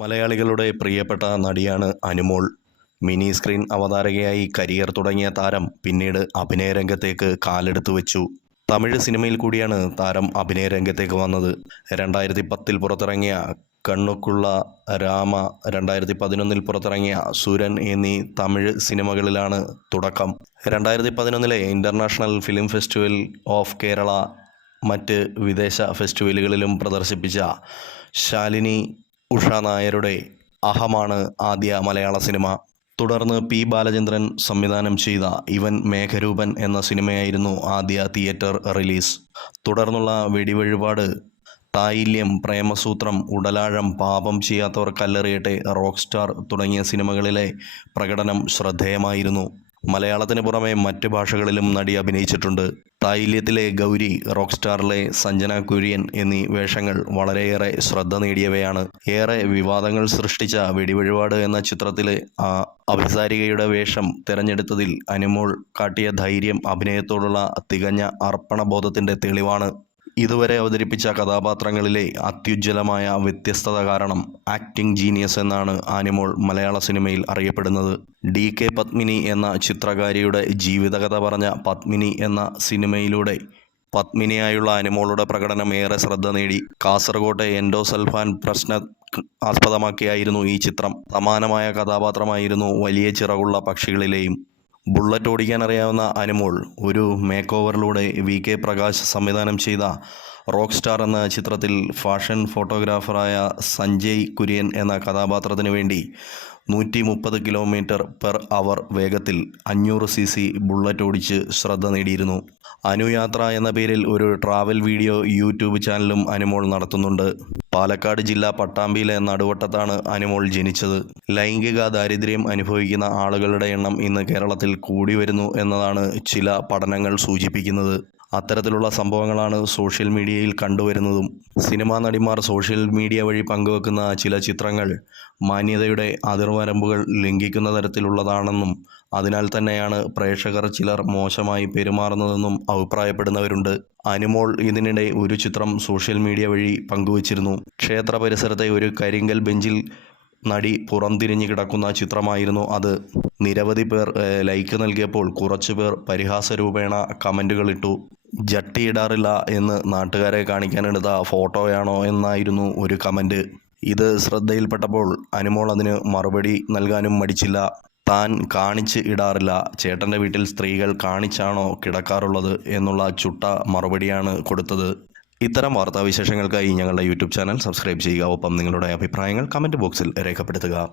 മലയാളികളുടെ പ്രിയപ്പെട്ട നടിയാണ് അനുമോൾ. മിനി സ്ക്രീൻ അവതാരകയായി കരിയർ തുടങ്ങിയ താരം പിന്നീട് അഭിനയ രംഗത്തേക്ക് കാലെടുത്തു വെച്ചു. തമിഴ് സിനിമയിൽ കൂടിയാണ് താരം അഭിനയ രംഗത്തേക്ക് വന്നത്. രണ്ടായിരത്തി പത്തിൽ പുറത്തിറങ്ങിയ കണ്ണുക്കുള്ള രാമ രണ്ടായിരത്തി പതിനൊന്നിൽ പുറത്തിറങ്ങിയ സുരൻ എന്നീ തമിഴ് സിനിമകളിലാണ് തുടക്കം. രണ്ടായിരത്തി പതിനൊന്നിലെ international film festival of Kerala മറ്റ് വിദേശ ഫെസ്റ്റിവലുകളിലും പ്രദർശിപ്പിച്ച ശാലിനി ഉഷ നായരുടെ അഹമാണ് ആദ്യ മലയാള സിനിമ. തുടർന്ന് പി ബാലചന്ദ്രൻ സംവിധാനം ചെയ്ത ഇവൻ മേഘരൂപൻ എന്ന സിനിമയായിരുന്നു ആദ്യ തിയേറ്റർ റിലീസ്. തുടർന്നുള്ള വെടിവഴിപാട് തായില്യം പ്രേമസൂത്രം ഉടലാഴം പാപം ചെയ്യാത്തവർ കല്ലെറിയട്ടെ റോക്ക് സ്റ്റാർ തുടങ്ങിയ സിനിമകളിലെ പ്രകടനം ശ്രദ്ധേയമായിരുന്നു. മലയാളത്തിന് പുറമെ മറ്റ് ഭാഷകളിലും നടി അഭിനയിച്ചിട്ടുണ്ട്. തായില്യത്തിലെ ഗൗരി റോക്ക് സ്റ്റാറിലെ സഞ്ജന കുര്യൻ എന്നീ വേഷങ്ങൾ വളരെയേറെ ശ്രദ്ധ നേടിയവയാണ്. ഏറെ വിവാദങ്ങൾ സൃഷ്ടിച്ച വെടിവഴിപാട് എന്ന ചിത്രത്തിലെ ആ അഭിസാരികയുടെ വേഷം തിരഞ്ഞെടുത്തതിൽ അനുമോൾ കാട്ടിയ ധൈര്യം അഭിനയത്തോടുള്ള തികഞ്ഞ അർപ്പണബോധത്തിന്റെ തെളിവാണ്. ഇതുവരെ അവതരിപ്പിച്ച കഥാപാത്രങ്ങളിലെ അത്യുജ്വലമായ വ്യത്യസ്തത കാരണം ആക്ടിംഗ് ജീനിയസ് എന്നാണ് ആനിമോൾ മലയാള സിനിമയിൽ അറിയപ്പെടുന്നത്. ഡി കെ പത്മിനി എന്ന ചിത്രകാരിയുടെ ജീവിതകഥ പറഞ്ഞ പത്മിനി എന്ന സിനിമയിലൂടെ പത്മിനിയായുള്ള അനിമോളുടെ പ്രകടനം ഏറെ ശ്രദ്ധ നേടി. കാസർകോട്ടെ എൻഡോസൽഫാൻ പ്രശ്ന ആസ്പദമാക്കിയായിരുന്നു ഈ ചിത്രം. സമാനമായ കഥാപാത്രമായിരുന്നു വലിയ ചിറകുള്ള പക്ഷികളിലെയും ബുള്ളറ്റ് ഓടിക്കാൻ അറിയാവുന്ന അനുമോൾ ഒരു മേക്ക് ഓവറിലൂടെ വി കെ പ്രകാശ് സംവിധാനം ചെയ്ത റോക്ക് സ്റ്റാർ എന്ന ചിത്രത്തിൽ ഫാഷൻ ഫോട്ടോഗ്രാഫറായ സഞ്ജയ് കുര്യൻ എന്ന കഥാപാത്രത്തിന് വേണ്ടി നൂറ്റി മുപ്പത് കിലോമീറ്റർ പെർ അവർ വേഗത്തിൽ അഞ്ഞൂറ് സി സി ബുള്ളറ്റ് ഓടിച്ച് ശ്രദ്ധ നേടിയിരുന്നു. അനുയാത്ര എന്ന പേരിൽ ഒരു ട്രാവൽ വീഡിയോ യൂട്യൂബ് ചാനലും അനുമോൾ നടത്തുന്നുണ്ട്. പാലക്കാട് ജില്ല പട്ടാമ്പിയിലെ നടുവട്ടത്താണ് അനുമോൾ ജനിച്ചത്. ലൈംഗിക ദാരിദ്ര്യം അനുഭവിക്കുന്ന ആളുകളുടെ എണ്ണം ഇന്ന് കേരളത്തിൽ കൂടി വരുന്നു എന്നതാണ് ചില പഠനങ്ങൾ സൂചിപ്പിക്കുന്നത്. അത്തരത്തിലുള്ള സംഭവങ്ങളാണ് സോഷ്യൽ മീഡിയയിൽ കണ്ടുവരുന്നതും. സിനിമാ നടിമാർ സോഷ്യൽ മീഡിയ വഴി പങ്കുവെക്കുന്ന ചില ചിത്രങ്ങൾ മാന്യതയുടെ അതിർവരമ്പുകൾ ലംഘിക്കുന്ന തരത്തിലുള്ളതാണെന്നും അതിനാൽ തന്നെയാണ് പ്രേക്ഷകർ ചിലർ മോശമായി പെരുമാറുന്നതെന്നും അഭിപ്രായപ്പെടുന്നവരുണ്ട്. അനുമോൾ ഇതിനിടെ ഒരു ചിത്രം സോഷ്യൽ മീഡിയ വഴി പങ്കുവച്ചിരുന്നു. ക്ഷേത്ര പരിസരത്തെ ഒരു കരിങ്കൽ ബെഞ്ചിൽ നടി പുറംതിരിഞ്ഞ് കിടക്കുന്ന ചിത്രമായിരുന്നു അത്. നിരവധി പേർ ലൈക്ക് നൽകിയപ്പോൾ കുറച്ചു പേർ പരിഹാസരൂപേണ കമന്റുകളിട്ടു ജട്ടിയിടാറില്ല എന്ന് നാട്ടുകാരെ കാണിക്കാനെടുത്ത ഫോട്ടോയാണോ എന്നായിരുന്നു ഒരു കമന്റ് ഇത് ശ്രദ്ധയിൽപ്പെട്ടപ്പോൾ അനുമോൾ അതിന് മറുപടി നൽകാനും മടിച്ചില്ല. താൻ കാണിച്ച് ഇടാറില്ല. ചേട്ടന്റെ വീട്ടിൽ സ്ത്രീകൾ കാണിച്ചാണോ കിടക്കാറുള്ളത് എന്നുള്ള ചുട്ട മറുപടിയാണ് കൊടുത്തത്. ഇത്തരം വാർത്താവിശേഷങ്ങൾക്കായി ഞങ്ങളുടെ യൂട്യൂബ് ചാനൽ സബ്സ്ക്രൈബ് ചെയ്യുക. ഒപ്പം നിങ്ങളുടെ അഭിപ്രായങ്ങൾ കമന്റ് ബോക്സിൽ രേഖപ്പെടുത്തുക.